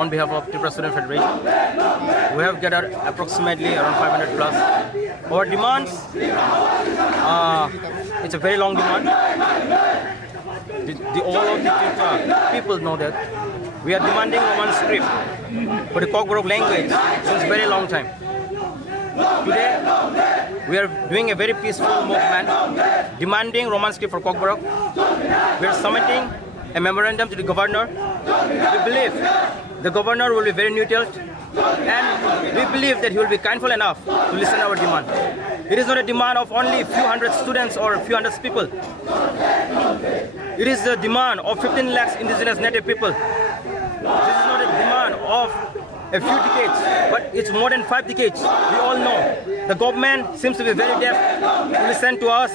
On behalf of Tripura Student Federation, we have gathered approximately around 500 plus. Our demands, it's a very long demand. All of the Tripura people know that we are demanding Roman script for the Kokborok language since a very long time. Today, we are doing a very peaceful movement demanding Roman script for Kokborok. We are submitting a memorandum to the governor. We believe the governor will be very neutral, and we believe that he will be kindful enough to listen to our demand. It is not a demand of only a few hundred students or a few hundred people. It is the demand of 15 lakhs indigenous native people. This is not a demand of a few decades, but it's more than 5 decades. We all know the government seems to be very deaf to listen to us.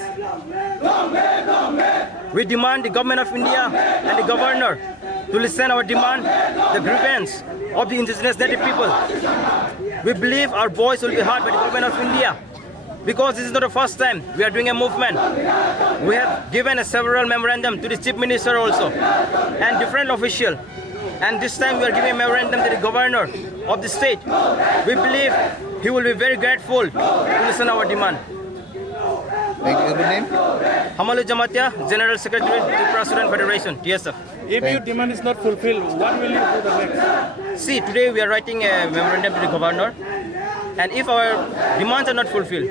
We demand the government of India and the governor to listen our demand, the grievance of the indigenous native people. We believe our voice will be heard by the government of India, because this is not the first time we are doing a movement. We have given several memorandum to the chief minister also and different officials. And this time we are giving a memorandum to the governor of the state. We believe he will be very grateful to listen to our demand. Thank you. Your name? Hamalu Jamatia, General Secretary, Tripura Student Federation, TSF. If your demand is not fulfilled, what will you do the next? See, today we are writing a memorandum to the governor, and if our demands are not fulfilled,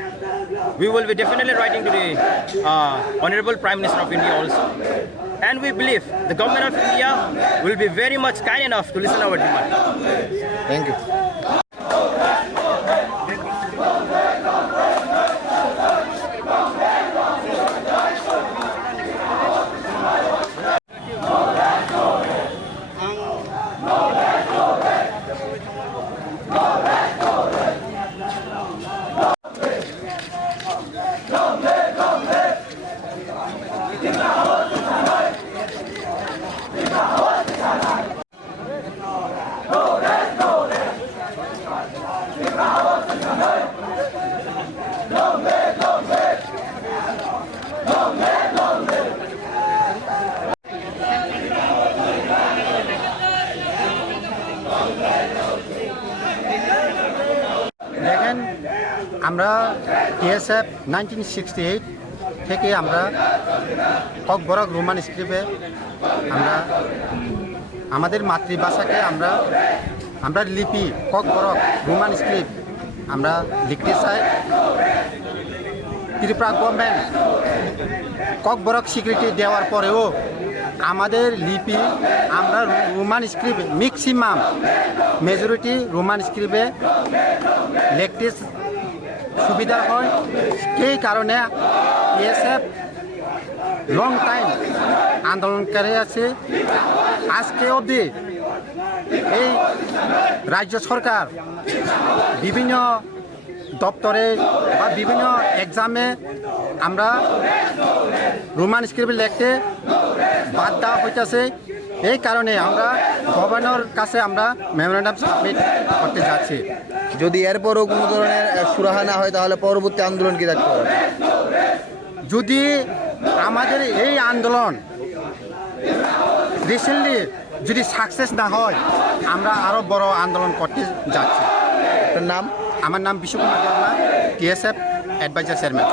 we will be definitely writing to the Honorable Prime Minister of India also. And we believe the government of India will be very much kind enough to listen to our demand. Thank you. দেখেন আমরা TSF 1968 থেকে আমরা Kokborok Roman স্ক্রিপ্টে আমরা আমাদের মাতৃভাষাকে আমরা লিপি Kokborok Roman script আমরা লিখতে চাই। ত্রিপুরা গভর্নমেন্ট ককবরক স্বীকৃতি দেওয়ার পরেও আমাদের লিপি আমরা Roman script maximum majority Roman স্ক্রিপ্টে লিখতে সুবিধা হয়। সেই কারণে টিএসএফ লং টাইম আন্দোলনকারী আছে। আজকে অবধি এই রাজ্য সরকার বিভিন্ন দপ্তরে বা বিভিন্ন এক্সামে আমরা রোমান স্ক্রিপ্ট লিখতে বাদ দেওয়া হইতেছে। এই কারণে আমরা গভর্নর কাছে আমরা মেমোরেন্ডাম সাবমিট করতে যাচ্ছি। যদি এরপরও কোনো ধরনের সুরাহা না হয় তাহলে পরবর্তী আন্দোলন কি থাকতে পারে? যদি আমাদের এই আন্দোলন রিসেন্টলি যদি সাকসেস না হয় আমরা আরও বড় আন্দোলন করতে যাচ্ছি। আপনার নাম? আমার নাম Bishwakumar Barma, TSF adviser chairman.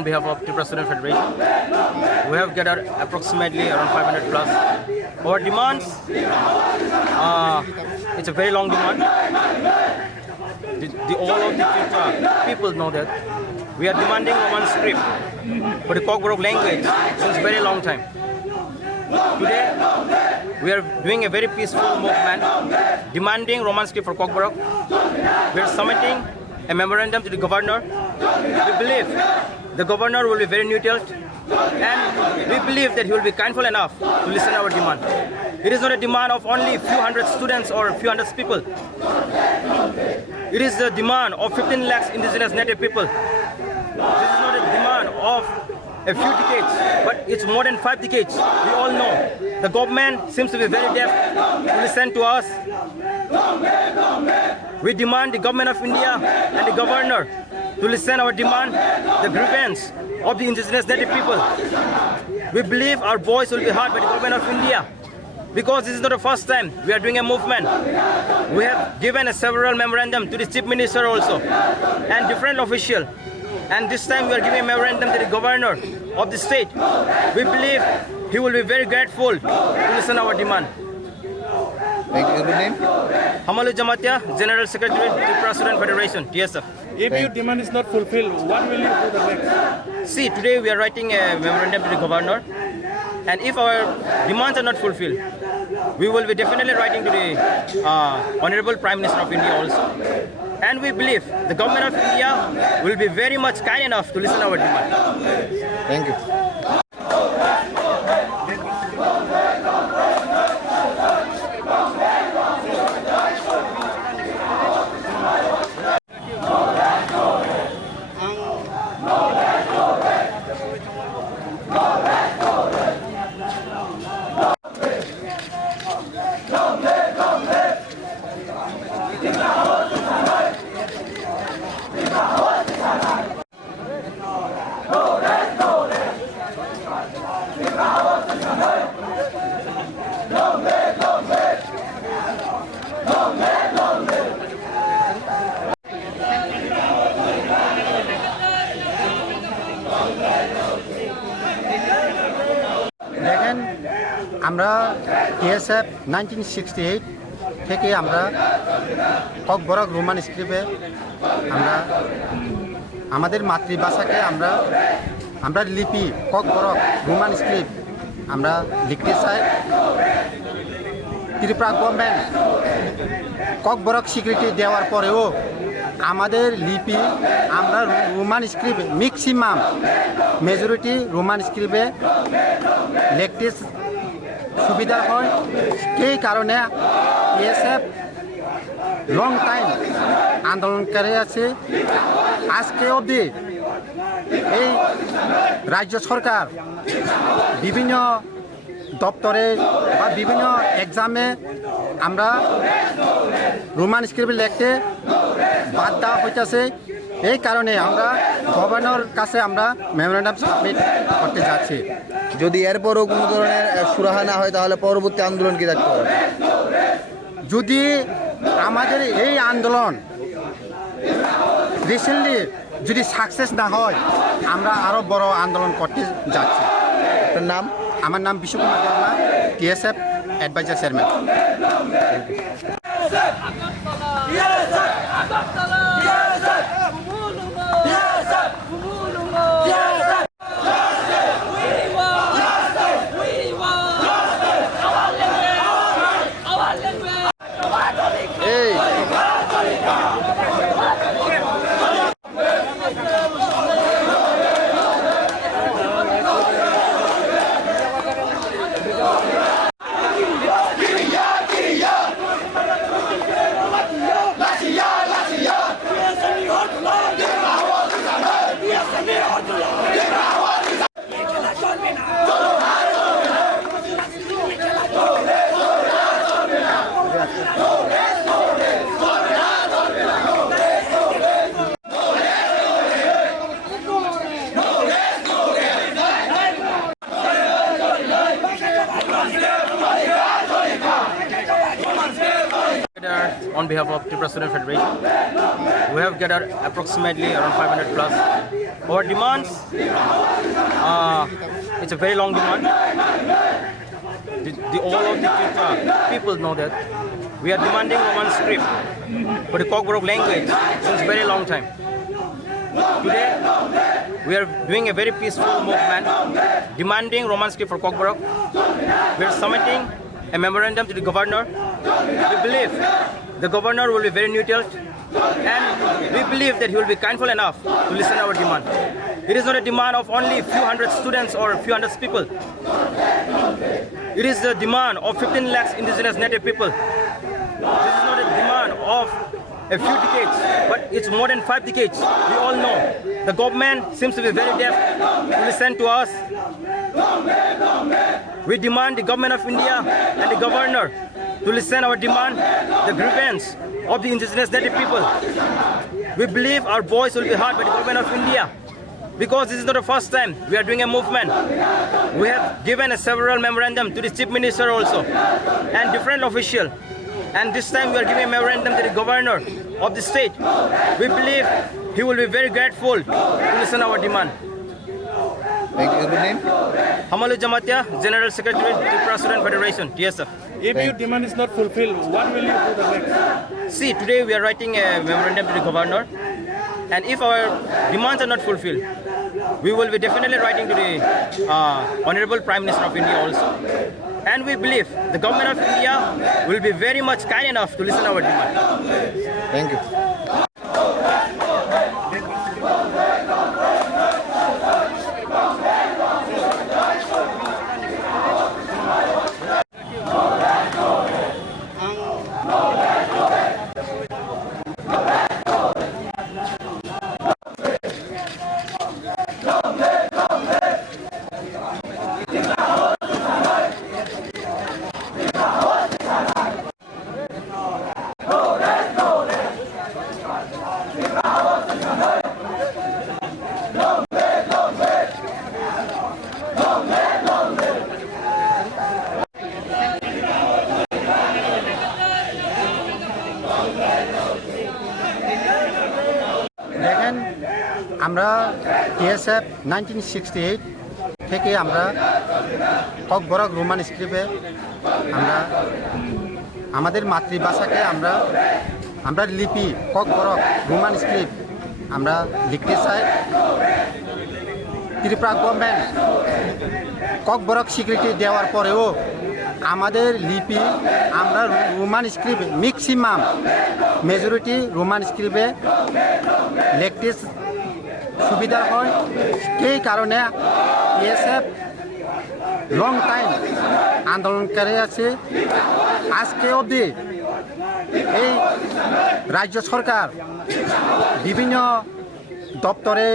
on behalf of Tripura Student Federation. We have gathered approximately around 500 plus. Our demands, it's a very long demand. All of the Tripura people know that we are demanding Roman script for the Kokborok language since a very long time. Today, we are doing a very peaceful movement demanding Roman script for Kokborok. We are submitting a memorandum to the governor. We believe the governor will be very neutral and we believe that he will be kindful enough to listen to our demand. It is not a demand of only a few hundred students or a few hundred people. It is the demand of 15 lakhs indigenous native people. This is not a demand of a few decades, but it's more than 5 decades. We all know the government seems to be very deaf to listen to us. We demand the government of India and the governor to listen our demand, the grievance of the indigenous native people. We believe our voice will be heard by the government of India because this is not the first time we are doing a movement. We have given a several memorandum to the chief minister also and different officials. And this time we are giving a memorandum to the governor of the state. We believe he will be very grateful to listen to our demand. Thank you. Your name? Hamalu Jamatia, General Secretary, Tripura Student Federation, TSF. If your demand is not fulfilled, what will you do the next? See, today we are writing a memorandum to the governor. And if our demands are not fulfilled, we will be definitely writing to the Honorable Prime Minister of India also. And we believe the government of India will be very much kind enough to listen to our demand. Thank you. দেখেন আমরা TSF 1968 থেকে আমরা Kokborok Roman স্ক্রিপ্টে আমরা আমাদের মাতৃভাষাকে আমরা লিপি Kokborok Roman script আমরা লিখতে চাই। ত্রিপুরা গভর্নমেন্ট ককবরক স্বীকৃতি দেওয়ার পরেও আমাদের লিপি আমরা Roman script maximum majority Roman স্ক্রিপ্টে লিখতে সুবিধা হয়। এই কারণে টিএসএফ লং টাইম আন্দোলনকারী আছে। আজকে অবধি এই রাজ্য সরকার বিভিন্ন দপ্তরে বা বিভিন্ন এক্সামে আমরা রোমান স্ক্রিপ্ট লিখতে বাধ্য হইতেছে। এই কারণে আমরা গভর্নর কাছে আমরা মেমোরেন্ডাম সাবমিট করতে যাচ্ছি। যদি এরপরও কোনো ধরনের সুরাহা না হয় তাহলে পরবর্তী আন্দোলন কি থাকতে পারে? যদি আমাদের এই আন্দোলন রিসেন্টলি যদি সাকসেস না হয় আমরা আরও বড় আন্দোলন করতে যাচ্ছি। আপনার নাম? আমার নাম Bishwakumar Dewa, TSF adviser chairman. On behalf of Tripura Student Federation, we have gathered approximately around 500 plus. Our demands, it's a very long demand. All of the Tripura people know that we are demanding Roman script for the Kokborok language since very long time. Today, we are doing a very peaceful movement demanding Roman script for Kokborok. We are submitting a memorandum to the governor. We believe the governor will be very neutral and we believe that he will be kindful enough to listen to our demand. It is not a demand of only a few hundred students or a few hundred people. It is the demand of 15 lakhs indigenous native people. This is not a demand of a few decades, but it's more than 5 decades. We all know the government seems to be very deaf to listen to us. We demand the government of India and the governor to listen our demand, the grievance of the indigenous native people. We believe our voice will be heard by the government of India because this is not the first time we are doing a movement. We have given a several memorandum to the chief minister also and different officials. And this time we are giving a memorandum to the governor of the state. We believe he will be very grateful to listen to our demand. Thank you. Good name? Hamalu Jamatia, General Secretary, Tripura Student Federation, TSF. If your demand is not fulfilled, what will you do the next? See, today we are writing a memorandum to the governor. And if our demands are not fulfilled, we will be definitely writing to the Honorable Prime Minister of India also. And we believe the government of India will be very much kind enough to listen to our demand. Thank you. দেখেন আমরা TSF 1968 থেকে আমরা Kokborok Roman স্ক্রিপ্টে আমরা আমাদের মাতৃভাষাকে আমরা লিপি Kokborok Roman script আমরা লিখতে চাই। ত্রিপুরা গভর্নমেন্ট ককবরক স্বীকৃতি দেওয়ার পরেও আমাদের লিপি আমরা Roman script maximum majority Roman স্ক্রিপ্টে লিখতে সুবিধা হয়। সেই কারণে টিএসএফ লং টাইম আন্দোলনকারী আছে। আজকে অবধি এই রাজ্য সরকার বিভিন্ন দপ্তরে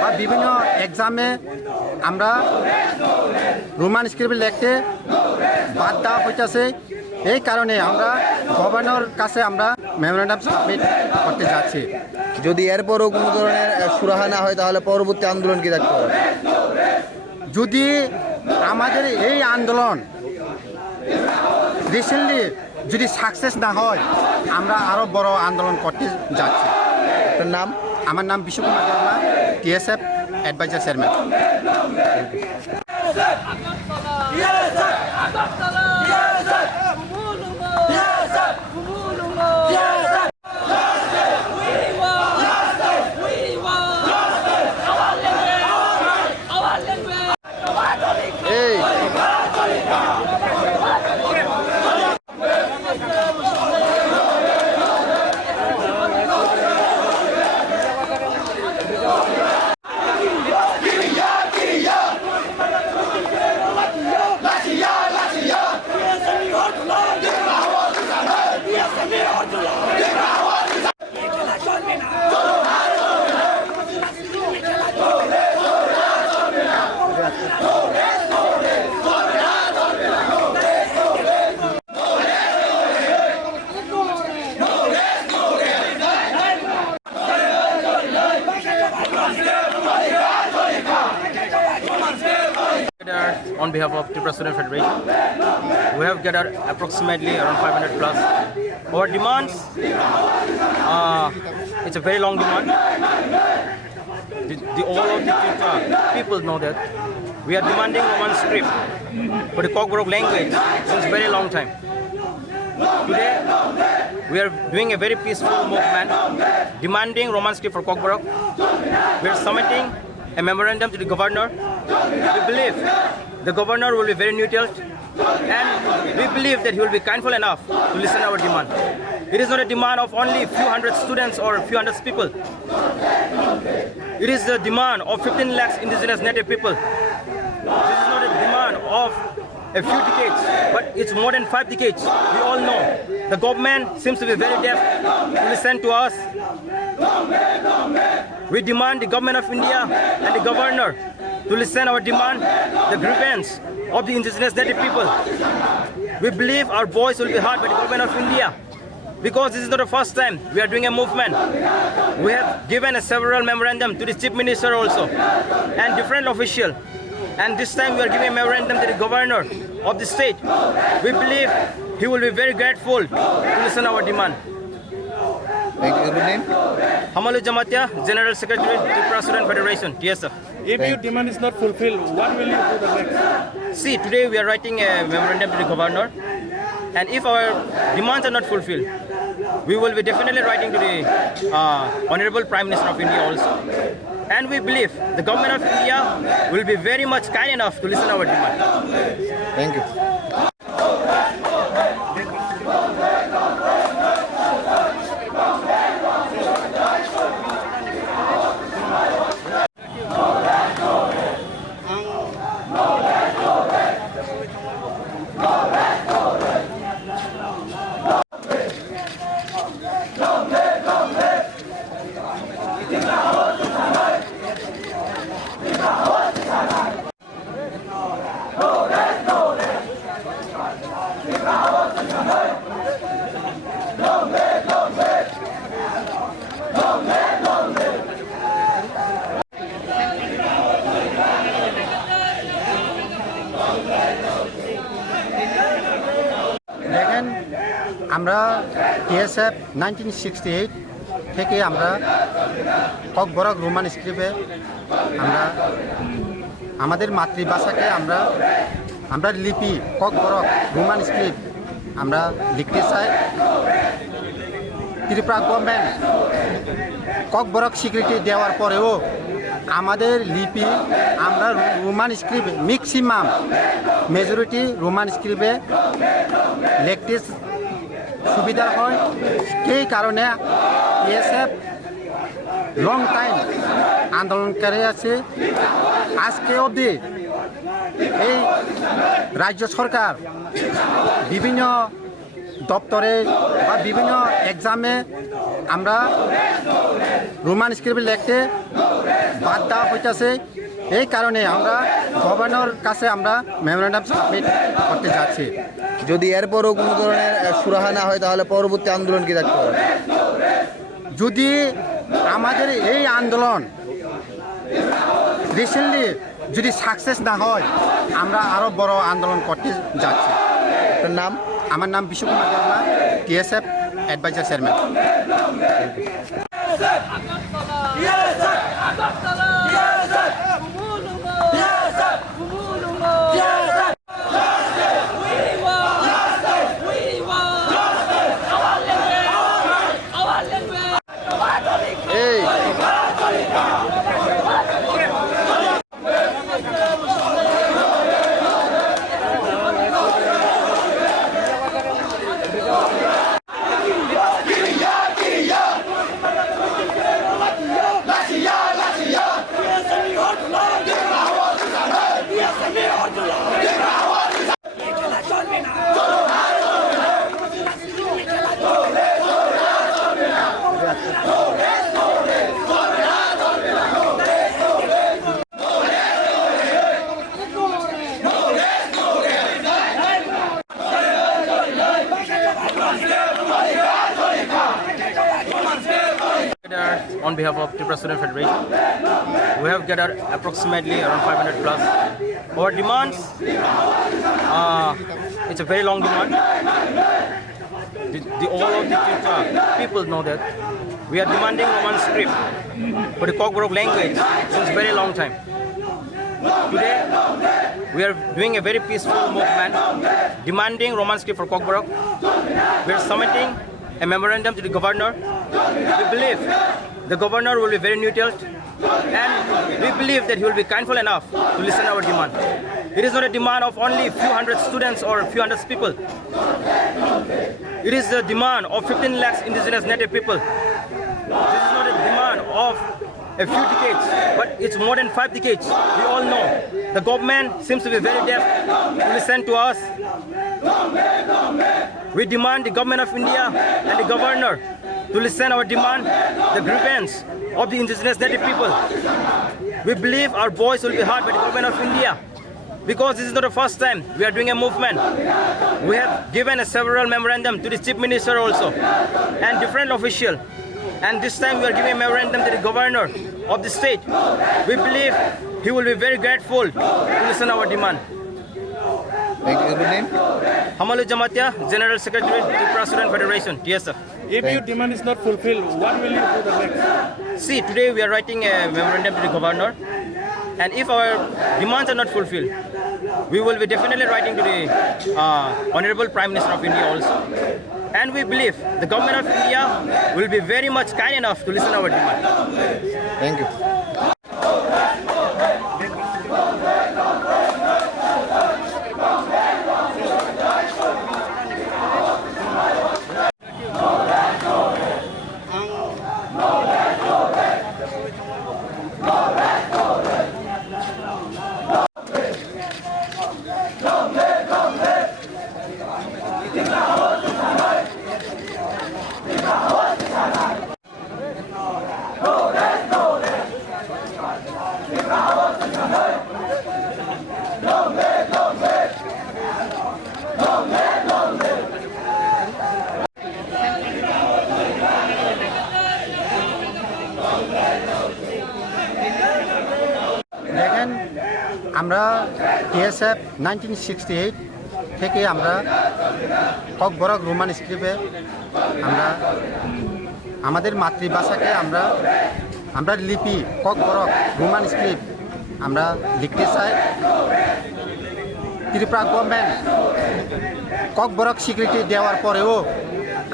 বা বিভিন্ন এক্সামে আমরা রোমান স্ক্রিপ্ট লিখতে বাদ দেওয়া হইতেছে। এই কারণে আমরা গভর্নর কাছে আমরা মেমোরেন্ডাম সাবমিট করতে যাচ্ছি। যদি এরপরও কোনো ধরনের সুরাহা না হয় তাহলে পরবর্তী আন্দোলন কি থাকতে পারে? যদি আমাদের এই আন্দোলন রিসেন্টলি যদি সাকসেস না হয় আমরা আরও বড় আন্দোলন করতে যাচ্ছি। আপনার নাম? আমার নাম Bishwakumar Sharma, TSF adviser chairman. On behalf of Tripura Student Federation, we have gathered approximately around 500 plus. Our demands, it's a very long demand. the all of the Tripura people know that we are demanding Roman script for the Cockburg language since very long time. Today, we are doing a very peaceful movement demanding Roman script for Cockburg. We are submitting a memorandum to the governor. We believe the governor will be very neutral and we believe that he will be kindful enough to listen to our demand. It is not a demand of only a few hundred students or a few hundred people. It is the demand of 15 lakhs indigenous native people. This is not a demand of a few decades, but it's more than 5 decades. We all know the government seems to be very deaf to listen to us. We demand the government of India and the governor to listen our demand, the grievance of the indigenous native people. We believe our voice will be heard by the government of India because this is not the first time we are doing a movement. We have given a several memorandum to the chief minister also and different officials. And this time we are giving a memorandum to the governor of the state. We believe he will be very grateful to listen to our demand. Thank you. Good name? Hamalu Jamatia, General Secretary, Tripura Student Federation, TSF. If your demand is not fulfilled, what will you do the next? See, today we are writing a memorandum to the governor. And if our demands are not fulfilled, we will be definitely writing to the Honorable Prime Minister of India also. And we believe the government of India will be very much kind enough to listen to our demand. Thank you. দেখেন আমরা TSF 1968 থেকে আমরা Kokborok Roman স্ক্রিপ্টে আমরা আমাদের মাতৃভাষাকে আমরা লিপি Kokborok Roman script আমরা লিখতে চাই। ত্রিপুরা গভর্নমেন্ট ককবরক স্বীকৃতি দেওয়ার পরেও আমাদের লিপি আমরা Roman script maximum majority Roman স্ক্রিপ্টে লিখতে সুবিধা হয়। এই কারণে টিএসএফ লং টাইম আন্দোলনকারী আছে। আজকে অবধি এই রাজ্য সরকার বিভিন্ন দপ্তরে বা বিভিন্ন এক্সামে আমরা রোমান স্ক্রিপ্ট লিখতে বাধ্য হইতেছে। এই কারণে আমরা গভর্নর কাছে আমরা মেমোরেন্ডাম সাবমিট করতে যাচ্ছি। যদি এরপরও কোনো ধরনের সুরাহা না হয় তাহলে পরবর্তী আন্দোলন কি থাকতে পারে? যদি আমাদের এই আন্দোলন রিসেন্টলি যদি সাকসেস না হয় আমরা আরও বড় আন্দোলন করতে যাচ্ছি। আপনার নাম? আমার নাম Bishwakumar Dewa, TSF adviser chairman. On behalf of Tripura Student Federation, we have gathered approximately around 500 plus. Our demands, it's a very long demand. All of the Tripura people know that We are demanding Roman script for the Cockbrook language since very long time. Today, we are doing a very peaceful movement demanding Roman script for Cockbrook. We are submitting a memorandum to the governor. We believe the governor will be very neutral and we believe that he will be kindful enough to listen to our demand. It is not a demand of only a few hundred students or a few hundred people. It is the demand of 15 lakhs indigenous native people. This is not a demand of a few decades, but it's more than 5 decades. We all know the government seems to be very deaf to listen to us. We demand the government of India and the governor to listen our demand, the grievance of the indigenous native people. We believe our voice will be heard by the government of India because this is not the first time we are doing a movement. We have given a several memorandum to the chief minister also and different official. And this time we are giving a memorandum to the governor of the state. We believe he will be very grateful to listen to our demand. Thank you. Your name? Hamalu Jamatia, General Secretary, Tripura Student Federation, TSF. If your demand is not fulfilled, what will you do the next? See, today we are writing a memorandum to the governor, and if our demands are not fulfilled, we will be definitely writing to the Honorable Prime Minister of India also. And we believe the government of India will be very much kind enough to listen to our demand. Thank you. দেখেন আমরা TSF 1968 থেকে আমরা Kokborok Roman স্ক্রিপ্টে আমরা আমাদের মাতৃভাষাকে আমরা লিপি Kokborok Roman script আমরা লিখতে চাই। ত্রিপুরা গভর্নমেন্ট ককবরক স্বীকৃতি দেওয়ার পরেও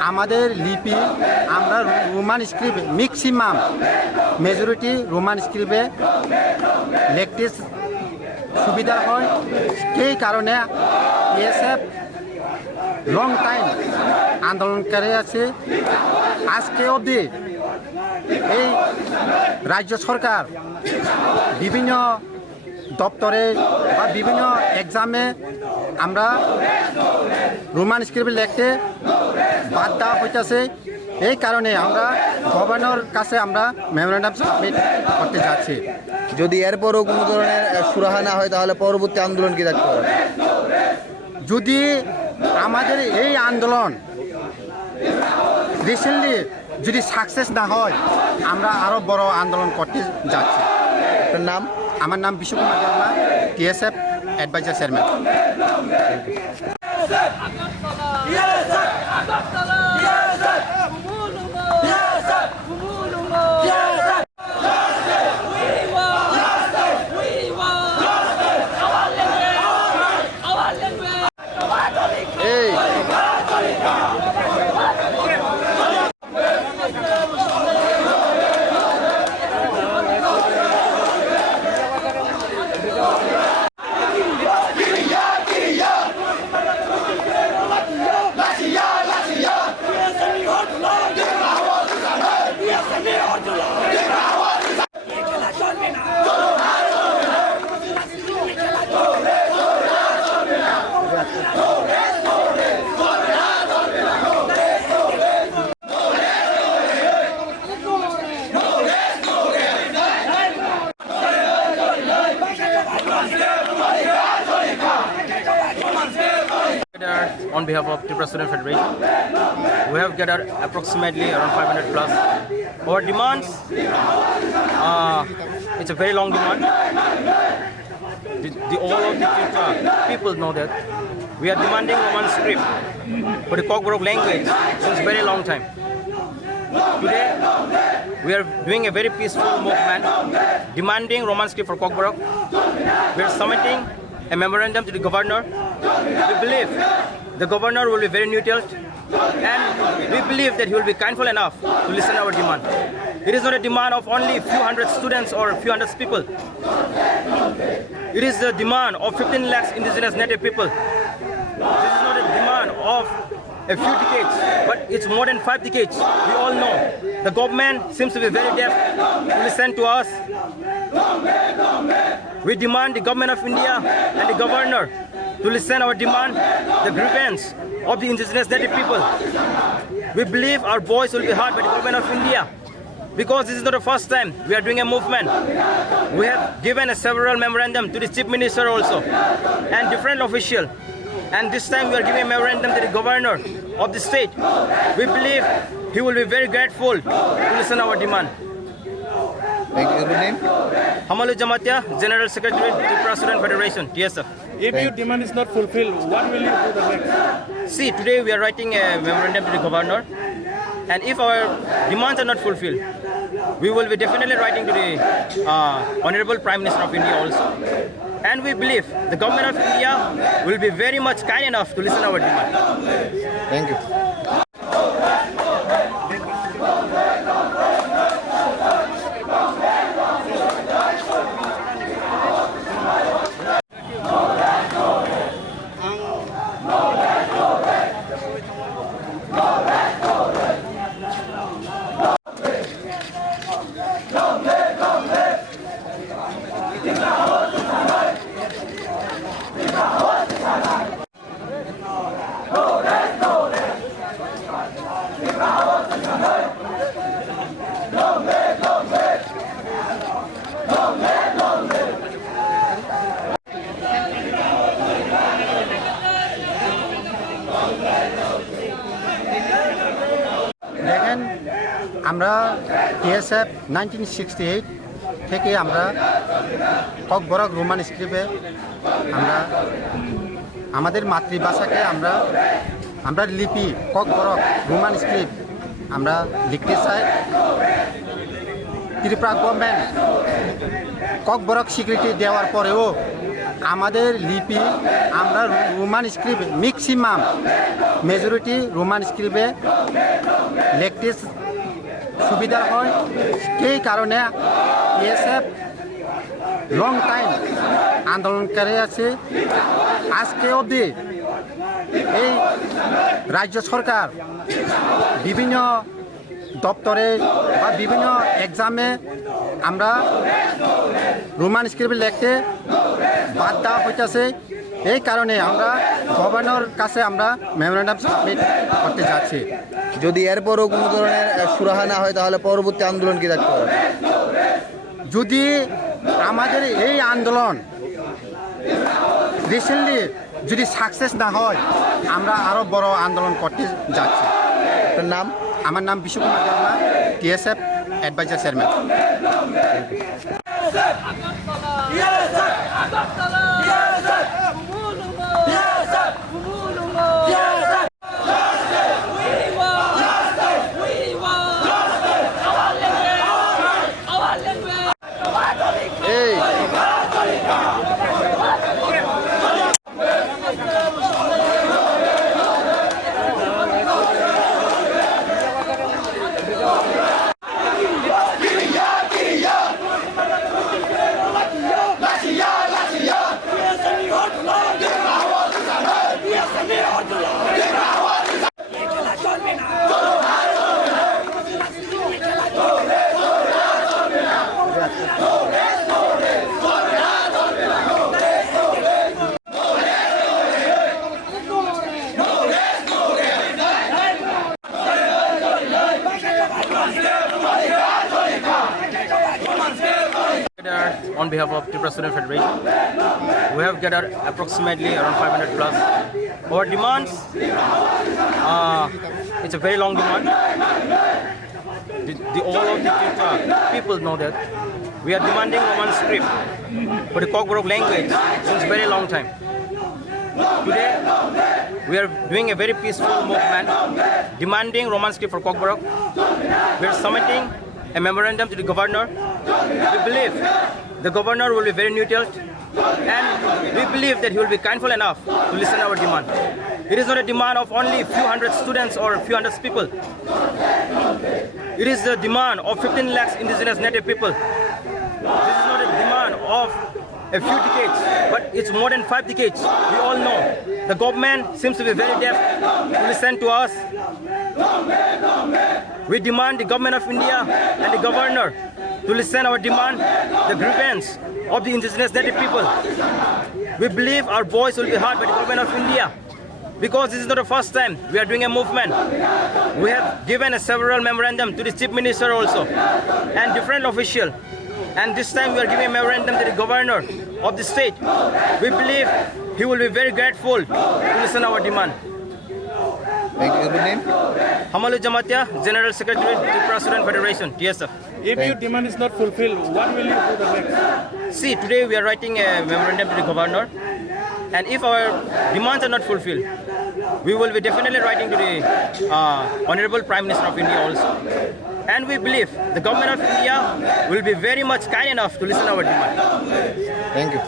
আমাদের লিপি আমরা Roman script maximum majority Roman স্ক্রিপ্টে লিখতে সুবিধা হয়। সেই কারণে টিএসএফ লং টাইম আন্দোলনকারী আছে। আজকে অবধি এই রাজ্য সরকার বিভিন্ন দপ্তরে বা বিভিন্ন এক্সামে আমরা রোমান স্ক্রিপ্ট লিখতে বাদ দেওয়া হইতেছে। এই কারণে আমরা গভর্নর কাছে আমরা মেমোরেন্ডাম সাবমিট করতে যাচ্ছি। যদি এরপরও কোনো ধরনের সুরাহা না হয় তাহলে পরবর্তী আন্দোলন কি থাকতে পারে? যদি আমাদের এই আন্দোলন রিসেন্টলি যদি সাকসেস না হয় আমরা আরও বড় আন্দোলন করতে যাচ্ছি। আপনার নাম? আমার নাম Bishwakumar Dewa, TSF adviser chairman. On behalf of Tripura Student Federation, we have gathered approximately around 500 plus. Our demands, it's a very long demand. All of the Tripura people know that we are demanding Roman script for the Cockbrook language since very long time. Today, we are doing a very peaceful movement demanding Roman script for Kokborok. We are submitting a memorandum to the governor. We believe the governor will be very neutral and we believe that he will be kindful enough to listen to our demand. It is not a demand of only a few hundred students or a few hundred people. It is the demand of 15 lakhs indigenous native people. This is not a demand of a few decades, but it's more than 5 decades. We all know the government seems to be very deaf to listen to us. We demand the government of India and the governor to listen our demand, the grievance of the indigenous native people. We believe our voice will be heard by the government of India because this is not the first time we are doing a movement. We have given a several memorandum to the chief minister also and different officials. And this time we are giving a memorandum to the governor of the state. We believe he will be very grateful to listen to our demand. Thank you. Good name? Hamalu Jamatia, General Secretary, Tripura Student Federation, TSF. If your demand is not fulfilled, what will you do the next? See, today we are writing a memorandum to the governor. And if our demands are not fulfilled, we will be definitely writing to the Honorable Prime Minister of India also. And we believe the government of India will be very much kind enough to listen to our demand. Thank you. দেখেন আমরা TSF 1968 থেকে আমরা Kokborok Roman স্ক্রিপ্টে আমরা আমাদের মাতৃভাষাকে আমরা লিপি Kokborok Roman script আমরা লিখতে চাই। ত্রিপুরা গভর্নমেন্ট ককবরক স্বীকৃতি দেওয়ার পরেও আমাদের লিপি আমরা Roman script maximum majority Roman স্ক্রিপ্টে লিখতে সুবিধা হয়। সেই কারণে টিএসএফ লং টাইম আন্দোলনকারী আছে। আজকে অবধি এই রাজ্য সরকার বিভিন্ন দপ্তরে বা বিভিন্ন এক্সামে আমরা রোমান স্ক্রিপ্ট লিখতে বাধ্য হইতেছে। এই কারণে আমরা গভর্নর কাছে আমরা মেমোরেন্ডাম সাবমিট করতে যাচ্ছি। যদি এরপরও কোনো ধরনের সুরাহা না হয় তাহলে পরবর্তী আন্দোলন কি থাকতে পারে? যদি আমাদের এই আন্দোলন রিসেন্টলি যদি সাকসেস না হয় আমরা আরও বড় আন্দোলন করতে যাচ্ছি। আপনার নাম? আমার নাম Bishwakumar Dewa, TSF adviser chairman. On behalf of Tripura Student Federation, we have gathered approximately around 500 plus. Our demands, it's a very long demand. All of the Tripura people know that we are demanding Roman script for the Kokborok language since a very long time. Today, we are doing a very peaceful movement demanding Roman script for Kokborok. we are submitting a memorandum to the governor. We believe the governor will be very neutral, and we believe that he will be kindful enough to listen to our demand. It is not a demand of only a few hundred students or a few hundred people. It is the demand of 15 lakhs indigenous native people. This is not a demand of a few decades, but it's more than 5 decades. We all know the government seems to be very deaf to listen to us. We demand the government of India and the governor to listen our demand, the grievance of the indigenous native people. We believe our voice will be heard by the government of India, because this is not the first time we are doing a movement. We have given a several memorandum to the chief minister also and different officials. And this time we are giving a memorandum to the governor of the state. We believe he will be very grateful to listen to our demand. Thank you. Your name? Hamalu Jamatia, General Secretary, Tripura Student Federation, TSF. If your demand is not fulfilled, what will you do the next? See, today we are writing a memorandum to the governor, and if our demands are not fulfilled, we will be definitely writing to the Honorable Prime Minister of India also. And we believe the government of India will be very much kind enough to listen to our demand. Thank you.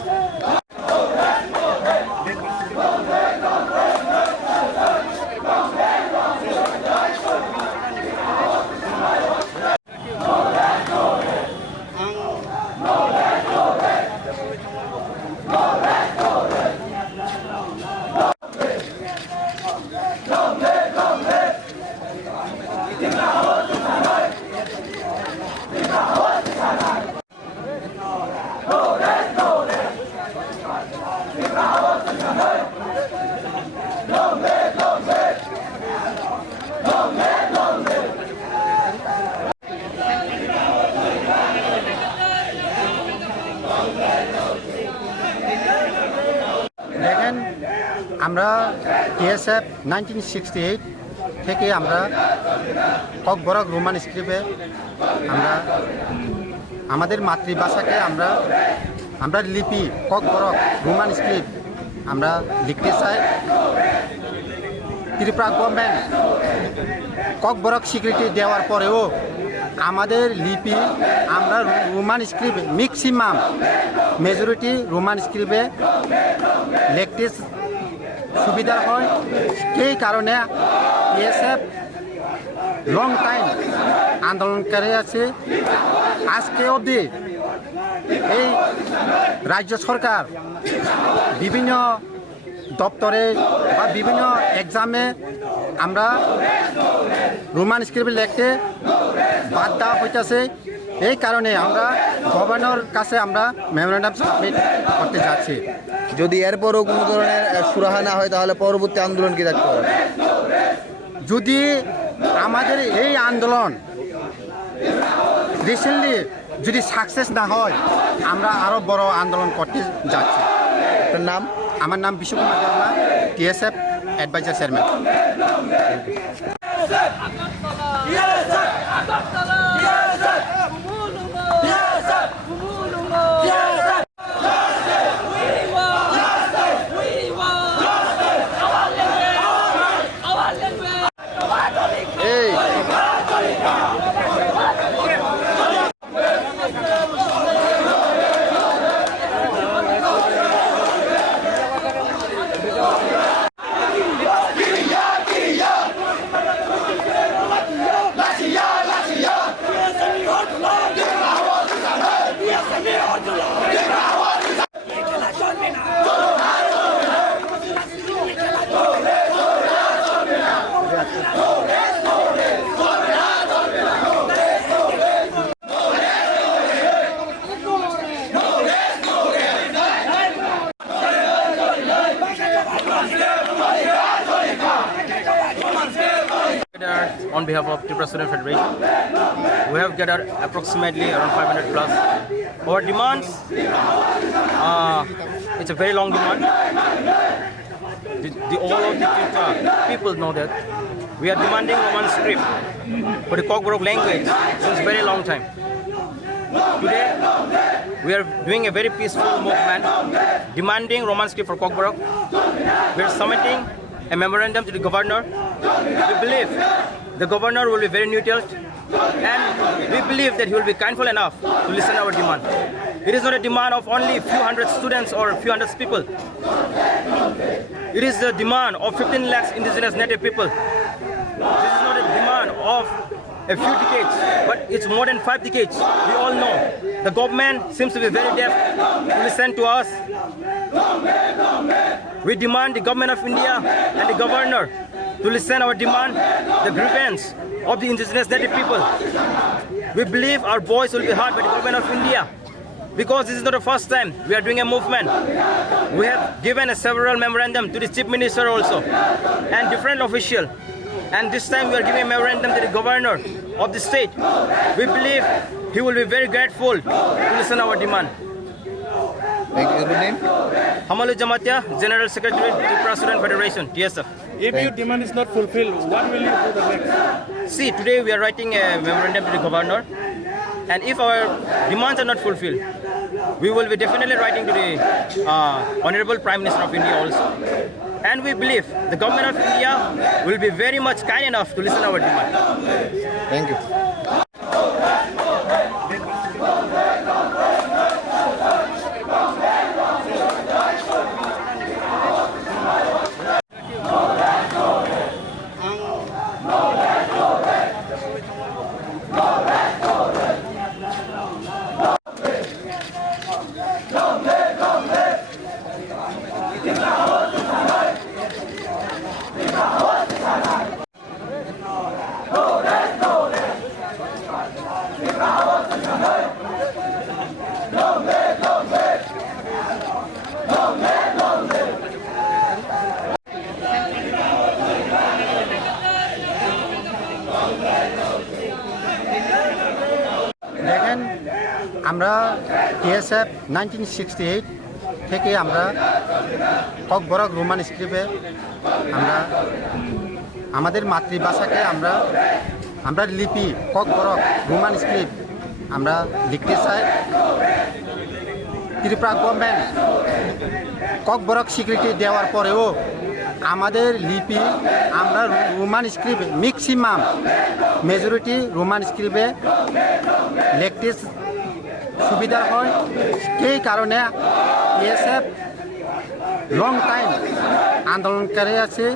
দেখেন আমরা TSF 1968 থেকে আমরা Kokborok Roman স্ক্রিপ্টে আমরা আমাদের মাতৃভাষাকে আমরা লিপি Kokborok Roman script আমরা লিখতে চাই। ত্রিপুরা গভর্নমেন্ট ককবরক স্বীকৃতি দেওয়ার পরেও আমাদের লিপি আমরা Roman script maximum majority Roman স্ক্রিপ্টে লিখতে সুবিধা হয়। সেই কারণে টিএসএফ লং টাইম আন্দোলনকারী আছে। আজকে অবধি এই রাজ্য সরকার বিভিন্ন দপ্তরে বা বিভিন্ন এক্সামে আমরা রোমান স্ক্রিপ্ট লিখতে বাধ্য হইতেছে। এই কারণে আমরা গভর্নর কাছে আমরা মেমোরেন্ডাম সাবমিট করতে যাচ্ছি। যদি এরপরও কোনো ধরনের সুরাহা না হয় তাহলে পরবর্তী আন্দোলন কি থাকতে পারে? যদি আমাদের এই আন্দোলন রিসেন্টলি যদি সাকসেস না হয় আমরা আরও বড় আন্দোলন করতে যাচ্ছি। আপনার নাম? আমার নাম Bishwakumar Dewa, TSF adviser chairman. On behalf of Tripura Student Federation, we have gathered approximately around 500 plus. Our demands, it's a very long demand. All of the Tripura people know that we are demanding Roman script for the Kokborok language since very long time. Today, we are doing a very peaceful movement demanding Roman script for Kokborok. We are submitting a memorandum to the governor. We believe the governor will be very neutral, And we believe that he will be kindful enough to listen to our demand. It is not a demand of only a few hundred students or a few hundred people. It is the demand of 15 lakhs indigenous native people. This is not a demand of a few decades, but it's more than 5 decades. We all know the government seems to be very deaf to listen to us. We demand the government of India and the governor to listen our demand, the grievance of the indigenous native people. We believe our voice will be heard by the government of India, because this is not the first time we are doing a movement. We have given a several memorandum to the chief minister also and different official. And this time we are giving a memorandum to the governor of the state. We believe he will be very grateful to listen our demand. Thank you. Your name? Hamalu Jamatia, General Secretary, Tripura Student Federation, TSF. If your demand is not fulfilled, what will you do the next? See, today we are writing a memorandum to the governor, and if our demands are not fulfilled, we will be definitely writing to the Honorable Prime Minister of India also. And we believe the government of India will be very much kind enough to listen to our demand. Thank you. দেখেন আমরা TSF 1968 থেকে আমরা Kokborok Roman স্ক্রিপ্টে আমরা আমাদের মাতৃভাষাকে আমরা লিপি Kokborok Roman script আমরা লিখতে চাই। ত্রিপুরা গভর্নমেন্ট ককবরক স্বীকৃতি দেওয়ার পরেও আমাদের লিপি আমরা Roman script maximum majority Roman স্ক্রিপ্টে লিখতে সুবিধা হয়। সেই কারণে টিএসএফ লং টাইম আন্দোলন করে আছে।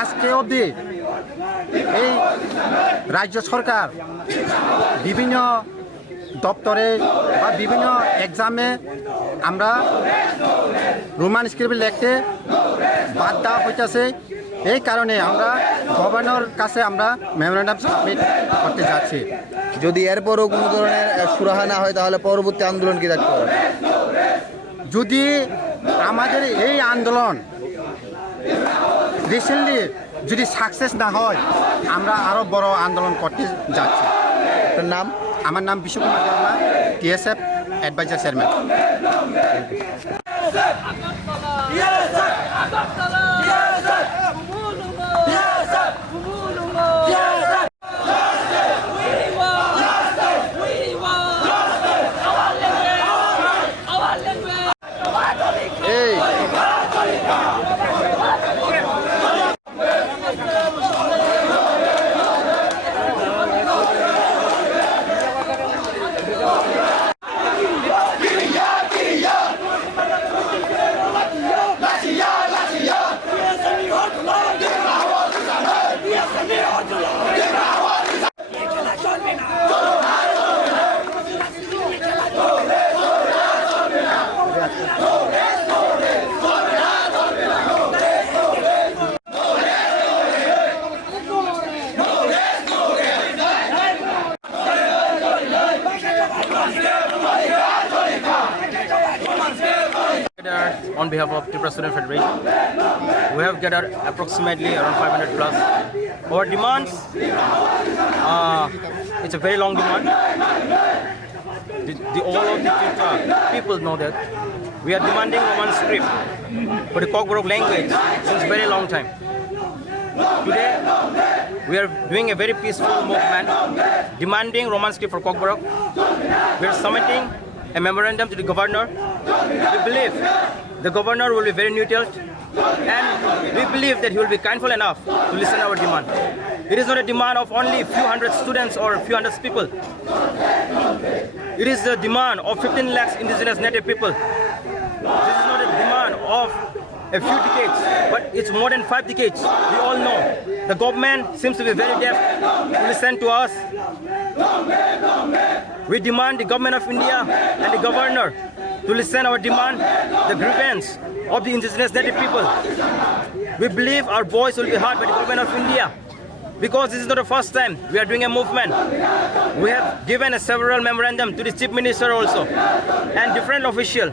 আজকে অবধি এই রাজ্য সরকার বিভিন্ন দপ্তরে বা বিভিন্ন এক্সামে আমরা রোমান স্ক্রিপ্ট লিখতে বাধ্য হইতেছে। এই কারণে আমরা গভর্নর কাছে আমরা মেমোরেন্ডাম সাবমিট করতে যাচ্ছি। যদি এরপরও কোনো ধরনের সুরাহা না হয় তাহলে পরবর্তী আন্দোলন কি থাকতে পারে? যদি আমাদের এই আন্দোলন রিসেন্টলি যদি সাকসেস না হয়, আমরা আরও বড় আন্দোলন করতে যাচ্ছি। তার নাম? আমার নাম Bishwakumar Dewa, TSF adviser chairman. On behalf of Tripura Student Federation, we have gathered approximately around 500 plus. Our demands, it's a very long demand. All of the Tripura people know that we are demanding Roman script for the Kokborok language since very long time. Today, we are doing a very peaceful movement demanding Roman script for Kokborok. We are submitting a memorandum to the governor. We believe the governor will be very neutral, and we believe that he will be kindful enough to listen to our demand. It is not a demand of only few hundred students or few hundred people. It is the demand of 15 lakhs indigenous native people. This is not a demand of a few decades, but it's more than 5 decades. We all know the government seems to be very deaf to listen to us. We demand the government of India and the governor to listen our demand, the grievance of the indigenous native people. We believe our voice will be heard by the government of India, because this is not the first time we are doing a movement. We have given a several memorandum to the chief minister also and different officials.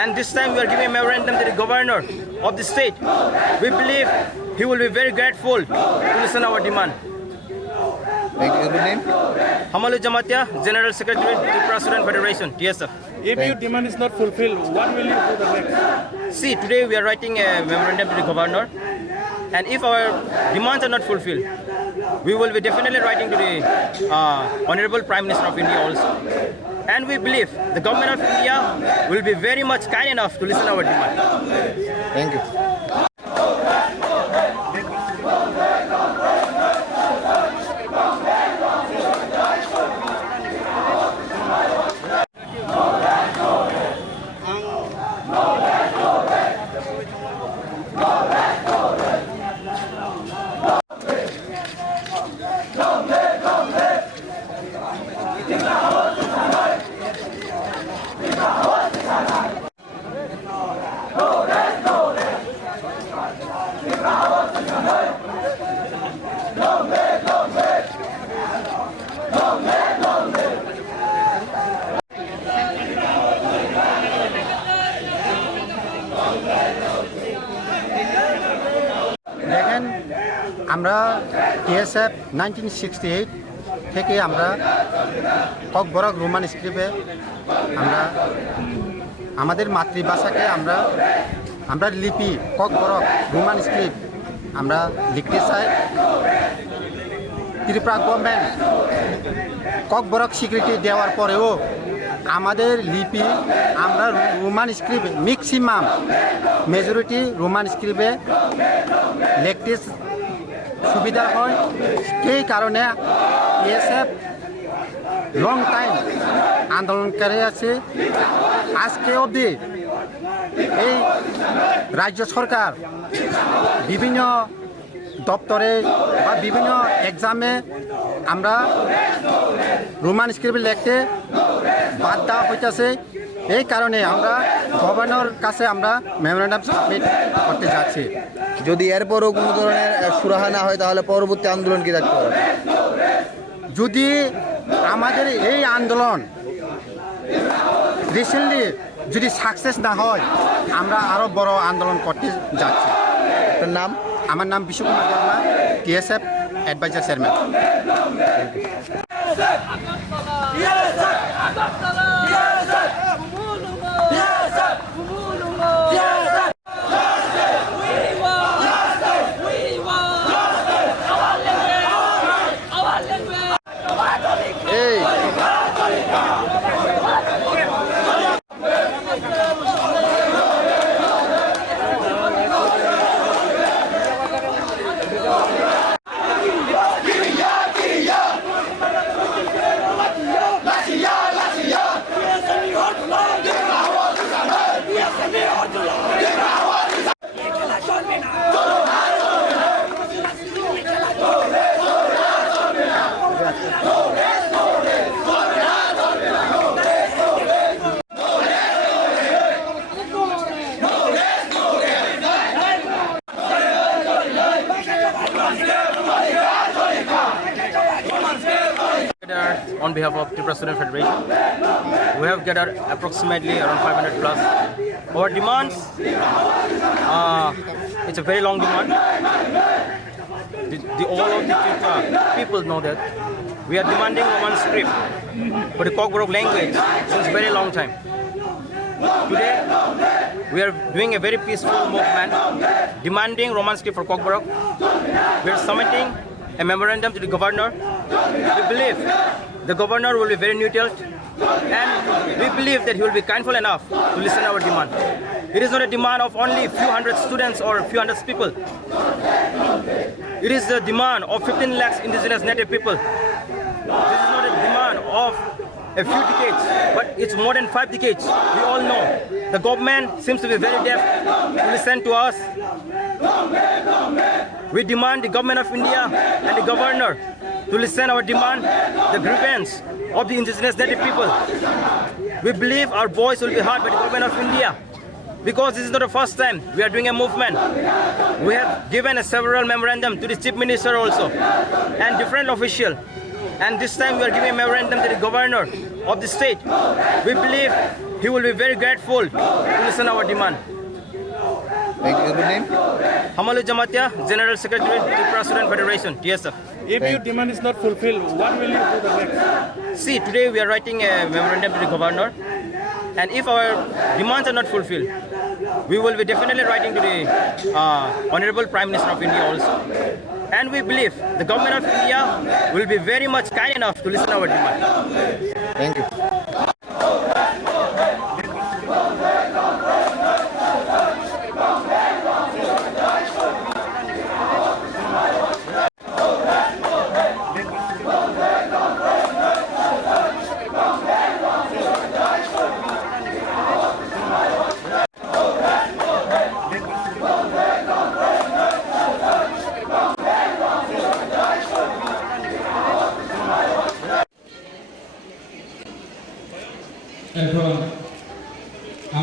And this time we are giving a memorandum to the governor of the state. We believe he will be very grateful to listen our demand. Thank you. Your name? Hamalu Jamatia, General Secretary, Tripura Student Federation, TSF. If your demand is not fulfilled, what will you do the next? See, today we are writing a memorandum to the governor. And if our demands are not fulfilled, we will be definitely writing to the Honorable Prime Minister of India also. And we believe the government of India will be very much kind enough to listen to our demand. Thank you. দেখেন আমরা TSF 1968 থেকে আমরা Kokborok Roman স্ক্রিপ্টে আমরা আমাদের মাতৃভাষাকে আমরা লিপি Kokborok Roman script আমরা লিখতে চাই। ত্রিপুরা গভর্নমেন্ট ককবরক স্বীকৃতি দেওয়ার পরেও আমাদের লিপি আমরা Roman script maximum majority Roman স্ক্রিপ্টে লিখতে সুবিধা হয়। এই কারণে টিএসএফ লং টাইম আন্দোলনকারী আছে। আজকে অবধি এই রাজ্য সরকার বিভিন্ন দপ্তরে বা বিভিন্ন এক্সামে আমরা রোমান স্ক্রিপ্ট লিখতে বাধ্য হইতেছে। এই কারণে আমরা গভর্নর কাছে আমরা মেমোরেন্ডাম সাবমিট করতে যাচ্ছি। যদি এরপরও কোনো ধরনের সুরাহা না হয় তাহলে পরবর্তী আন্দোলন কি থাকতে পারে? যদি আমাদের এই আন্দোলন রিসেন্টলি যদি সাকসেস না হয় আমরা আরও বড় আন্দোলন করতে যাচ্ছি। আপনার নাম? আমার নাম Bishwakumar Barma, TSF adviser chairman. On behalf of Tripura Student Federation, we have gathered approximately around 500 plus. Our demands, it's a very long demand. All of the Tripura people know that we are demanding Roman script for the Kokborok language since a very long time. Today, we are doing a very peaceful movement demanding Roman script for Kokborok. We are submitting a memorandum to the governor. We believe the governor will be very neutral, and we believe that he will be kindful enough to listen to our demand. It is not a demand of only a few hundred students or a few hundred people. It is the demand of 15 lakhs indigenous native people. This is not a demand of a few decades, but it's more than 5 decades. We all know the government seems to be very deaf to listen to us. We demand the government of India and the governor to listen our demand, the grievance of the indigenous native people. We believe our voice will be heard by the government of India, because this is not the first time we are doing a movement. We have given a several memorandum to the chief minister also and different official, and this time we are giving a memorandum to the governor of the state. We believe he will be very grateful to listen our demand. Thank you. Your name? Hamalu Jamatia, General Secretary, Tripura Student Federation, TSF. If your demand is not fulfilled, what will you do the next? See, today we are writing a memorandum to the governor, and if our demands are not fulfilled, we will be definitely writing to the Honorable Prime Minister of India also. And we believe the government of India will be very much kind enough to listen to our demand. Thank you. Everyone.